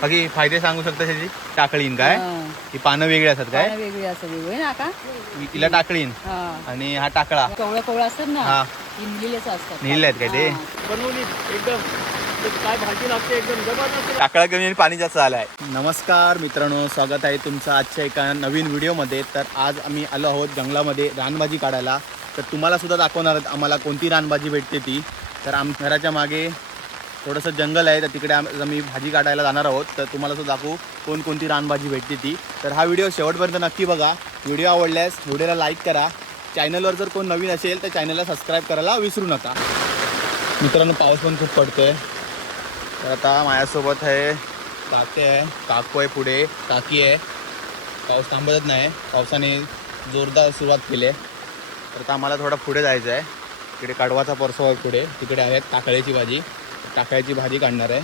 बाकी फायदे सांगू शकता त्याची? टाकळीन काय ही पानं वेगळी असतात काय? वेगळी असतात वेगळी ना का तिला टाकळीन आणि हा टाकळा कवळं कवळं असतात ना हा निलेलेच असतात. निले आहेत काय ते? बनवली एकदम काय भाजी लागते एकदम जबरदस्त. टाकळा कमी आणि पाणी जास्त आलाय. नमस्कार मित्रांनो, स्वागत आहे तुमचं आजच्या एका नवीन व्हिडिओमध्ये. तर आज आम्ही आलो आहोत जंगलामध्ये रानभाजी काढायला. तर तुम्हाला सुद्धा दाखवणार आहेत आम्हाला कोणती रानभाजी भेटते ती. तर घराच्या मागे थोडंसं जंगल आहे, तर तिकडे आम्ही भाजी काढायला जाणार आहोत. तर तुम्हाला सुद्धा दाखवू कोणकोणती रानभाजी भेटते ती. तर हा व्हिडिओ शेवटपर्यंत नक्की बघा. व्हिडिओ आवडल्यास व्हिडिओला लाईक करा. चॅनलवर जर कोण नवीन असेल तर चॅनलला सबस्क्राईब करायला विसरू नका. मित्रांनो, पाऊस पण खूप पडतोय. तर आता माझ्यासोबत आहे काकी आहे, काकू आहे, पुढे काकी आहे. पाऊस थांबतच नाही, पावसाने जोरदार सुरुवात केली आहे. तर आता आम्हाला थोडा पुढे जायचं आहे. तिकडे कडवाचा परसो आहे पुढे, तिकडे आहे टाकळ्याची भाजी. टाकळ्याची भाजी काढणार आहे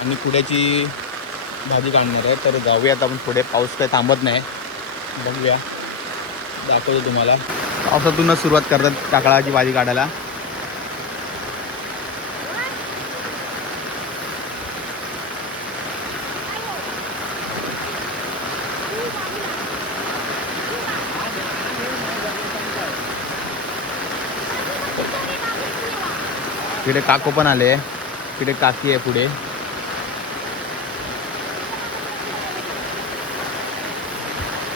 आणि पुढ्याची भाजी काढणार आहे. तर जाऊयात आपण पुढे. पाऊस काही थांबत नाही, बघूया, दाखवतो तुम्हाला. पावसातूनच सुरुवात करतात टाकळाची भाजी काढायला. तिकडे काकू पण आले, तिकडे काकी आहे पुढे.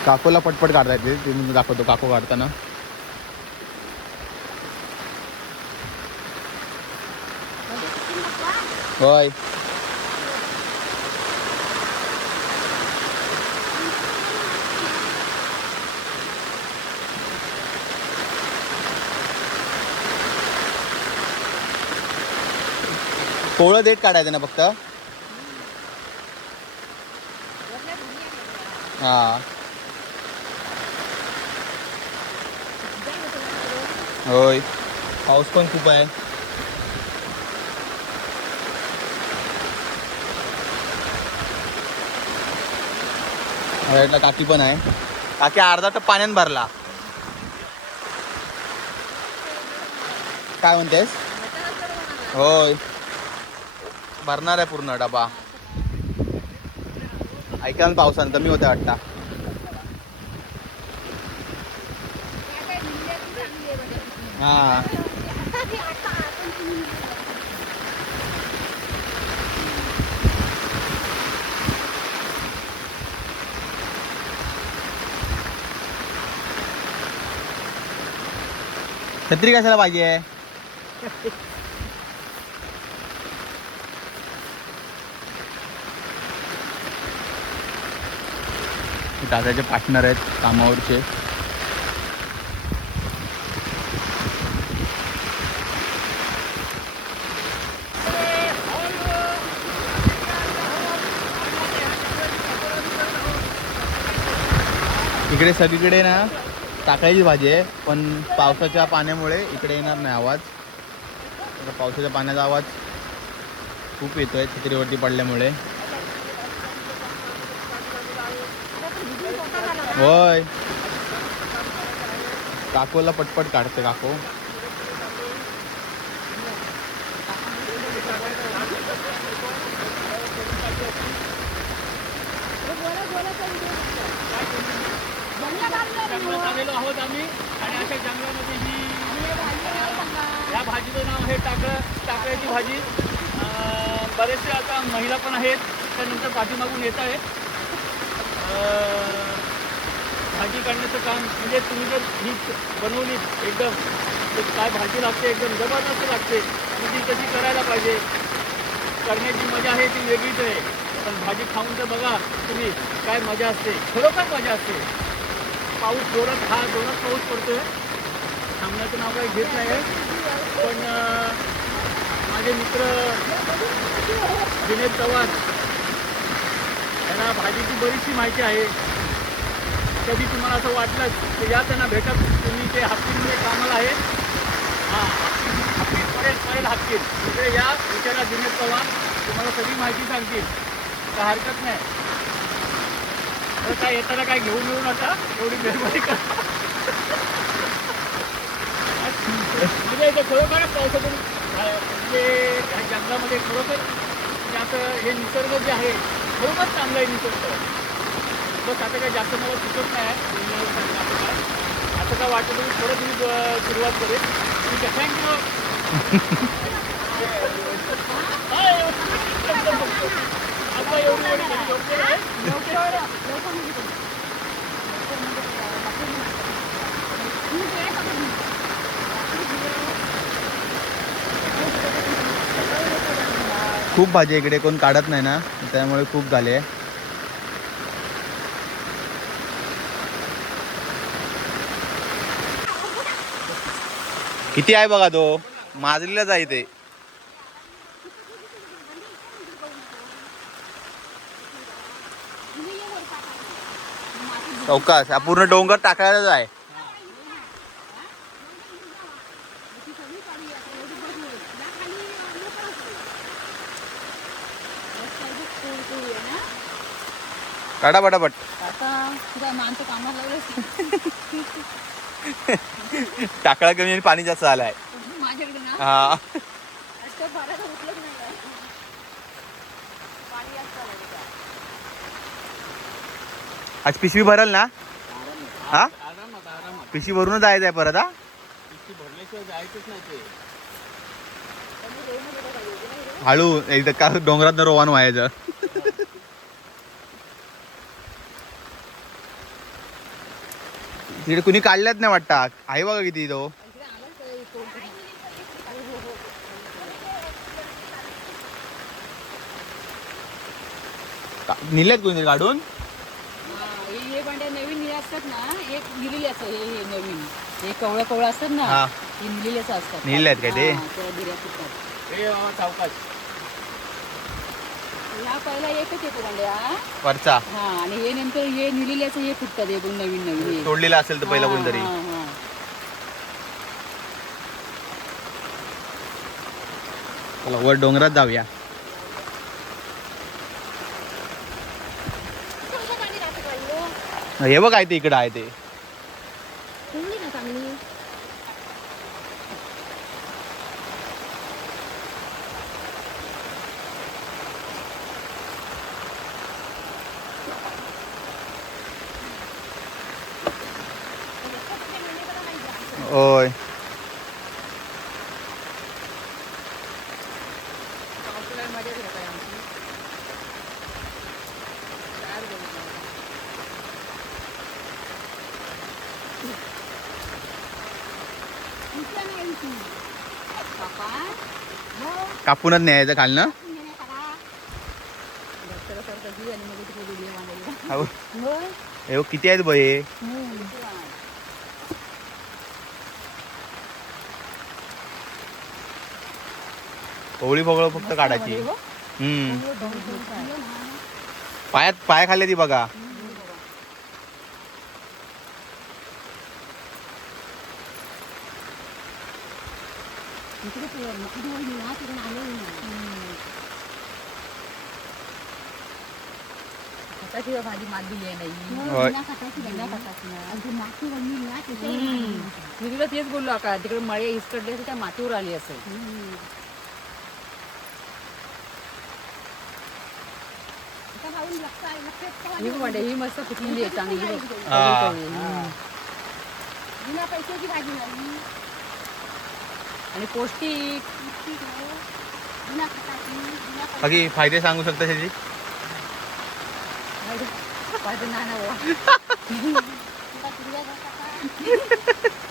काकूला पटपट काढता येते, तुम्ही दाखवतो काकू काढताना. होय, कोवळं देठ काढायचं ना फक्त. हा, होय, पाऊस पण खूप आहे. राईटला काकी पण आहे. काकी अर्धा टप पाण्यात भरला. काय म्हणतेस? होय, भरणार आहे पूर्ण डबा. ऐका ना, पावसानं कमी होतं वाटतं. हा, छत्री कशाला पाहिजे? दादाचे पार्टनर आहेत कामावरचे. इकडे सगळीकडे ना टाकायची भाजी आहे, पण पावसाच्या पाण्यामुळे इकडे येणार नाही आवाज. पावसाच्या पाण्याचा आवाज खूप येतोय छत्रीवरती पडल्यामुळे. होय, काकूला पटपट काढते काकू. आलेलो आहोत आम्ही आणि अशा जंगलामध्ये ही या भाजीचं नाव आहे टाकळ्याची भाजी. बरेचसे आता महिला पण आहेत, त्यानंतर पाठीमागून येत आहेत. भाजी काढण्याचं काम म्हणजे तुम्ही जर ही बनवली एकदम तर काय भाजी लागते, एकदम जबरदस्त लागते. आणि ती कशी करायला पाहिजे, करण्याची मजा आहे ती वेगळीच आहे. पण भाजी खाऊन तर बघा तुम्ही, काय मजा असते, खरोखर मजा असते. पाऊस जोरात पाऊस पडतोय, थांबण्याचं नाव काही घेत नाही आहे. पण माझे मित्र विनय चव्हाण यांना भाजीची बरीचशी माहिती आहे. कधी तुम्हाला असं वाटलं की या त्यांना भेटत, तुम्ही ते हापकीमध्ये कामाला आहे. हां, हापकीत पडेल हापकीत तिकडे या, विचारा विनय चव्हाण, तुम्हाला सगळी माहिती सांगतील, काय हरकत नाही. तर काय येताना काय घेऊन येऊ नका, एवढी मेहरबानी करा. म्हणजे खरोखर पावसातून म्हणजे जंगलामध्ये खरोखर म्हणजे असं हे निसर्ग जे आहे खूपच चांगलं आहे निसर्ग. बस आता काय जास्त मला सुचत नाही असं काय वाटतं तुम्ही थोडं तुम्ही सुरुवात करेल. थँक्यू. आता एवढी आहे. खूप भाजी आहे इकडे, कोण काढत नाही ना, त्यामुळे खूप झाले. किती आहे बघा, तो माजरीलाच आहे ते. चौकास हा पूर्ण डोंगर टाकायलाच आहे. काढा पटापट. आता तुझा माणसं कामाला लागले. टाकळा कमी आणि पाणी जास्त आलाय. माझ्याकडे ना हा आता भरायला उठलंच नाही. पाणी जास्त आलं का? आज पिशवी भरल ना. हा आरामात पिशवी भरूनच जायचं आहे परत. हा पिशवी भरल्याशिवाय जायचंच नाही ते. हळू एकदा का डोंगरात रोवान व्हायचं. तिकडे कुणी काढल्यात नाही वाटतं. आहे बघा किती तो. निलेत कोणी काढून. हे भांड्या नवीन हे असतात ना, एक निलेल्याचं हे नवीन हे कवळं असतात ना, हा हे निलेल्याचं असतात. निलेत काय ते. हा, त्याला गिऱ्या फुटतात. हे बाबा सावकाश. ह्या पहिला एकच येतो भांड्या. वरचा हा, आणि हे नंतर हे निलेल्याचं हे फुटतात. हे बघ नवीन हे. तोडलेला असेल तर पहिला हा, कोणतरी. हा, हा. चला वर डोंगरात जाऊया. हे बघ काय ते इकडं आहे ते. ओय पावसाळ्यात मजा येते काय आमची. काय बोलतो. काका, कापूनच न्यायचं खालनं. डॉक्टरसारखं जीव आणि मग तिकडे व्हिडिओ मांडायला. अहो, होय. हे बघ किती आहेत बये. कोवळी फगळ फक्त काढायची. पाया खाल्ली ती बघा. भाजी मात दिली आहे नाही. होय. मी तुला तेच बोललो का तिकडे मळे इसकडले त्या मातीवर आली असेल. ही म्हणते ही मस्त फुटलेली आहे चांगली. हा. पैशाची भाजी आणि पौष्टिक. बाकी फायदे सांगू शकता त्याची.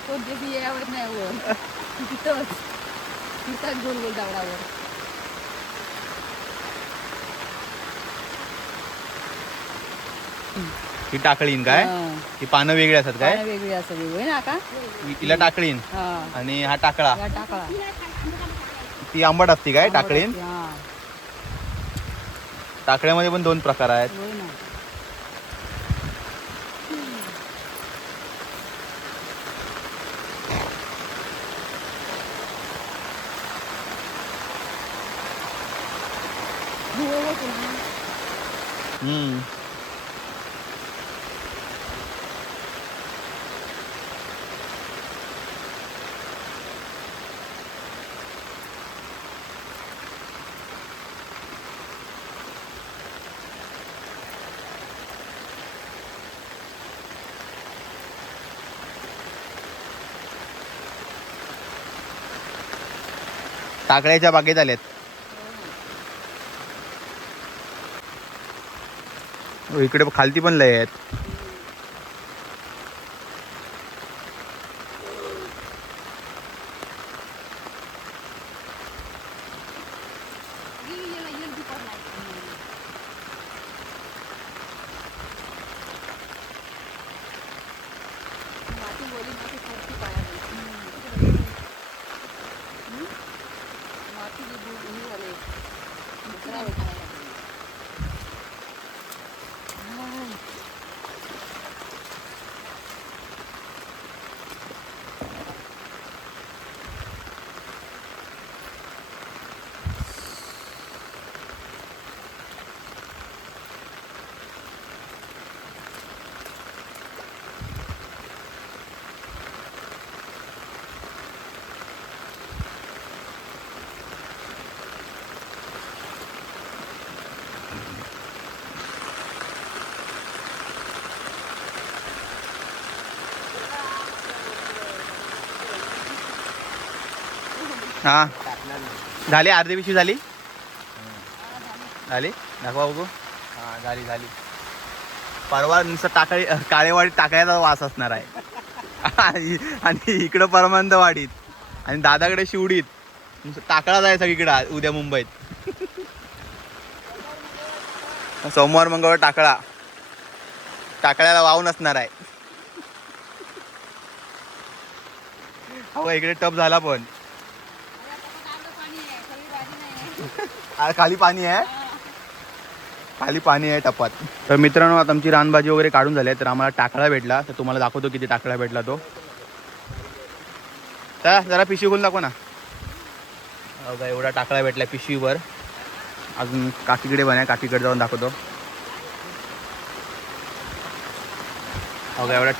कोणत्याची यावत नाही वर तिथंच तिथंच गोल गोल दगडावर. ही टाकळीन काय. ही पानं वेगळी असतात काय. वेगळी असं वेगळी ना का. तिला टाकळीन हा, आणि हा टाकळा. या टाकळा. ती आंबट असती काय टाकळीन. हा, टाकळ्यामध्ये पण 2 प्रकार आहेत. होय ना. हम्म. टाकळ्याच्या बागेत आल्यात. हो, इकडे खालती पण लय आहेत. हा झाली, अर्धी पिशवी झाली. झाली, दाखवा बघू. हा झाली झाली. परवा नुसतं काळेवाडीत टाकायचा वास असणार आहे. आणि इकडं परमानंदवाडीत आणि दादाकडे शिवडीत नुसतं टाकळा जायचा इकडं उद्या मुंबईत. सोमवार मंगळवार टाकळ्याला वाहून असणार आहे. हो इकडे टप झाला पण खाली पाणी आहे. खाली पाणी आहे टपात. तर मित्रांनो आता आमची रानभाजी वगैरे काढून झाली आहे. तर आम्हाला टाकळा भेटला. तर तुम्हाला दाखवतो किती टाकळा भेटला तो. चला जरा पिशवी खोलून दाखव ना. बघा एवढा टाकळा भेटला पिशवीवर. अजून काकीकडे पण आहे, काकीकडे जाऊन दाखवतो. बघा एवढा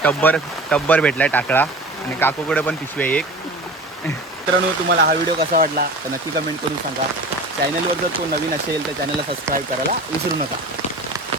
टब्बर भेटलाय टाकळा. आणि काकूकडे पण पिशवी आहे एक. मित्रांनो तुम्हाला हा व्हिडिओ कसा वाटला तर नक्की कमेंट करून सांगा. चॅनलवर जर तो नवीन असेल तर चॅनलला सबस्क्राईब करायला विसरू नका.